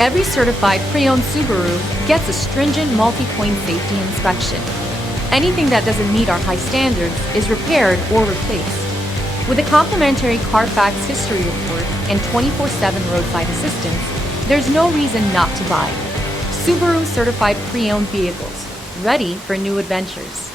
Every certified pre-owned Subaru gets a stringent multi-point safety inspection. Anything that doesn't meet our high standards is repaired or replaced. With a complimentary Carfax history report and 24/7 roadside assistance, there's no reason not to buy. Subaru certified pre-owned vehicles, ready for new adventures.